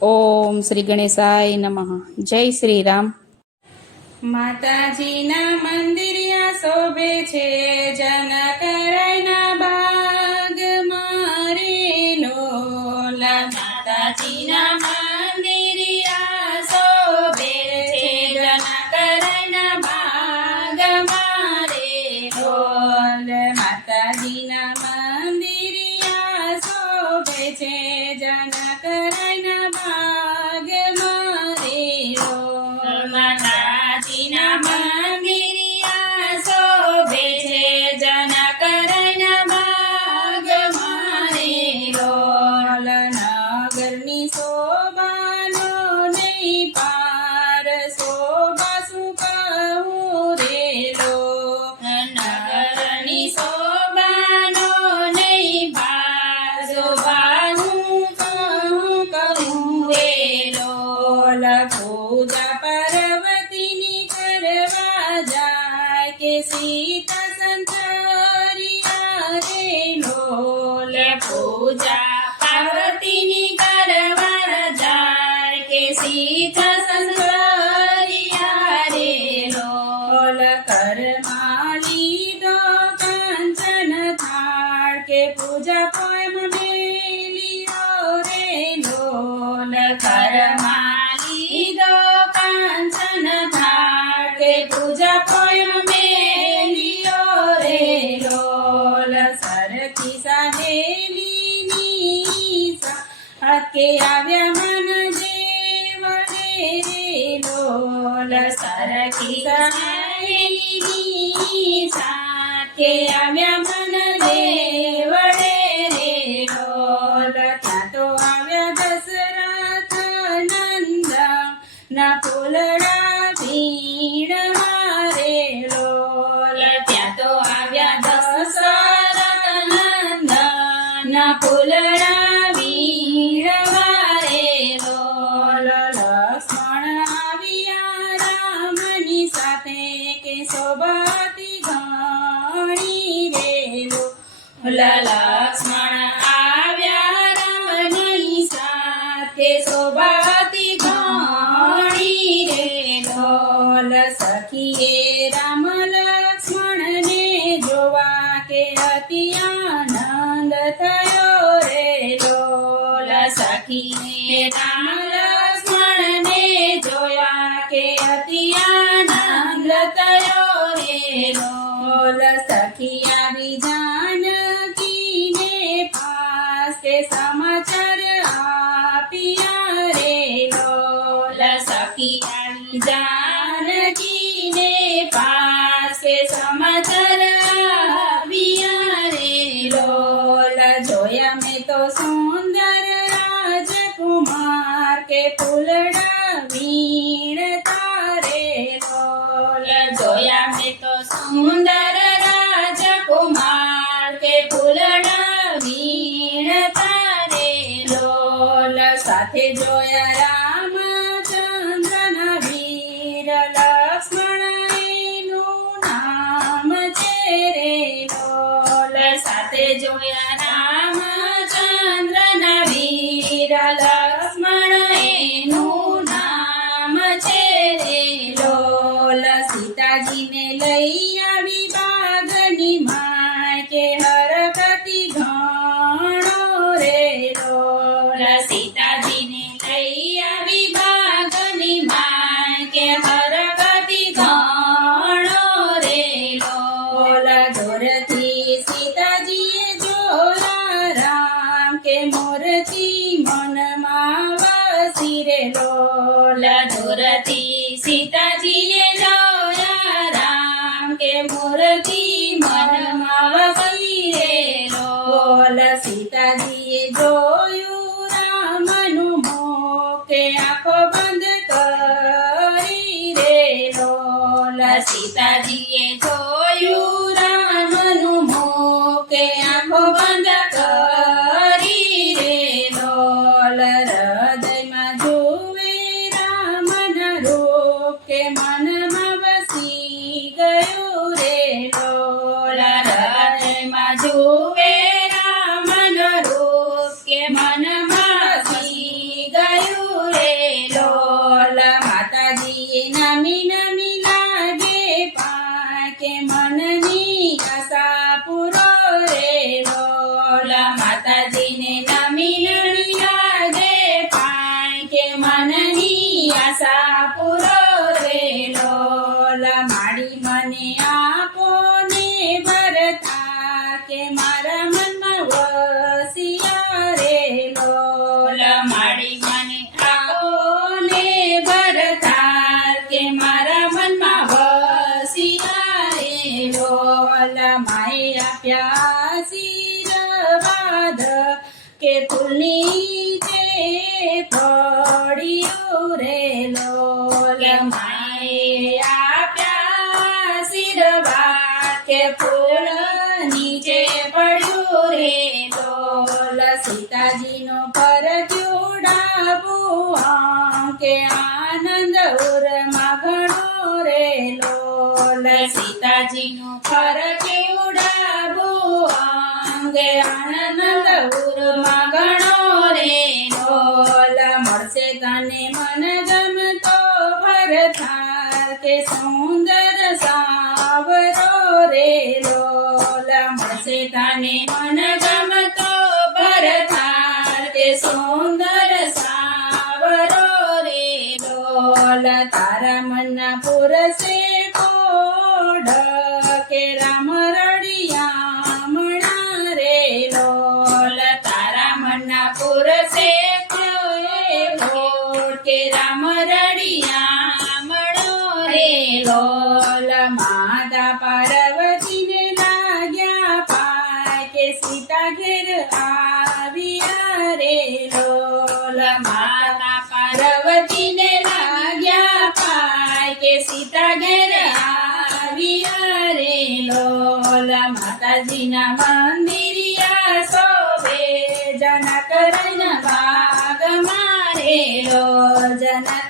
ઓમ શ્રી ગણેશાય નમઃ. જય શ્રી રામ. માતાજીના મંદિરિયા શોભે છે, જનકરાયના બાગ મારે લોલા. માતાજીના મંદિરિયા શોભે છે, જનકરાયના બાગ મારે લોલ. માતાજીના મંદિરિયા શોભે છે, જનકરાયના બાગ મારે લોલ. માતાજીના મંદિરિયા શોભે છે, જનકરાયના બાગ મારે લોલ. નગરની શોભાનો નહીં પાર, શોભા શું કહું રે લો. નગરની શોભાનો નહીં પાર, શોભાનું કહું રે લોલ. પૂજા પાર્વતીની કરવા જાય કે સીતા સંતરિયા રે લોલ. પૂજા પાર્વતીની કરવા જાય કે સીતા સંતરિયા રે લોલ. ઘરમાં લીધો કાંચન થાળ કે પૂજા પોયમ મેલિયો રે લોલ. ઘરમાં લીધો કાંચન થાળ કે પૂજા પોયમ મેલિયો રે લોલ. સરખી સાહેલીની સાથ કે આવ્યા મન દેવડે રે લોલ. સરખી સાહેલીની સાથ કે આવ્યા મન દેવડે રે લોલ. ત્યાં તો આવ્યા દશરથ નંદન ના ફૂલડા ભીડ મારે લોલ. ત્યાં તો આવ્યા દશરથ નંદન ના ફૂલડા ભીડ મારે લોલ. લક્ષ્મણ આવ્યા રામની સાથે કે શોભાતી ઘણી રે લોલ. લક્ષ્મણ આવ્યા રામની સાથે શોભાતી ઘણી રે લોલ. સખીએ રામ લક્ષ્મણને જોવા કે અતિ આનંદ થયો રે લોલ. સખીએ રામ લક્ષ્મણને જોયા કે અતિ આનંદ થયો રે લોલ. સખી આવી જાનકીને પાસ કે સમાચાર આપ્યા રે લોલ. સખી આવી જાનકીને પાસ કે સમાચાર આપ્યા રે લોલ. જોયા મેં તો સુંદર રાજકુમાર કે ફૂલડા વીણતા રે લોલ. જોયા મેં તો સુંદર રાજકુમાર કે ફૂલડા વીણતા રે લોલ. સાથે જોયા રામચંદ્રના વીર, લક્ષ્મણ એનું નામ છે રે લોલ. સાથે જોયા રામચંદ્રના વીર, લક્ષ્મણ એનું નામ છે રે લોલ. સીતાજીને લઈ આવી બાગની માય કે હરકતી ઘણો રે લોલ. સીતાજીને લઈ આવી બાગની માય કે હરકતી ઘણો રે લોલ. દૂરથી સીતાજીએ જોયા રામ કે મૂર્તિ મનમાં વસી રે લોલ. દૂરથી સીતાજીએ જોયા રામ કે મૂર્તિ મનમાં વસી રે લોલ. સીતાજીએ જોયું રામનું મુખ કે આંખો બંધ કરી રે લોલ. સીતાજીએ જોયું રામનું મુખ કે આંખો બંધ કરી રે લોલ. હૃદયમાં જોવે રામના રૂપ કે મનમાં વસી ગયું રે લોલ. હૃદયમાં માડી મને આપો ને ભરતા કે મારા મનમાં વસિયા રે લોલ માડી મને આપો ને ભરતા કે મારા મનમાં વસિયા રે લોલ માએ આપ્યા આશીર્વાદ કે ફૂલની છે પડ્યું રે લોલ માએ આપ્યા આશીર્વાદ કે ફૂલ નીચે પડ્યું રે લોલ સીતાજીનો પરખ્યું ડાબું કે આનંદ ઉરમાં ઘણો રે લોલ સીતાજીનું પરખ્યું ડાબું અંગે આનંદ ઉરમાં ઘણો રે લોલ મળશે તને મન ગમતો ભરથાર કે સુંદર સાવરો રે લોલ મળશે તને મન ગમતો ભરથાર કે સુંદર સાવરો રે લોલ તારા મનના પુરસે કોડ કે રામ રળિયામણા રે લોલ તારા મનના પુરસે કોડ કે રામ રળિયામણો રે લોલ માતા પાર્વતીને લાગ્યા પાય કે સીતા ઘેર આવ્યા રે લોલ માતા પાર્વતીને લાગ્યા પાય કે સીતા ઘેર આવ્યા રે લોલ માતાજીના મંદિરિયા શોભે જનક રન ભાગ મારે લો જનક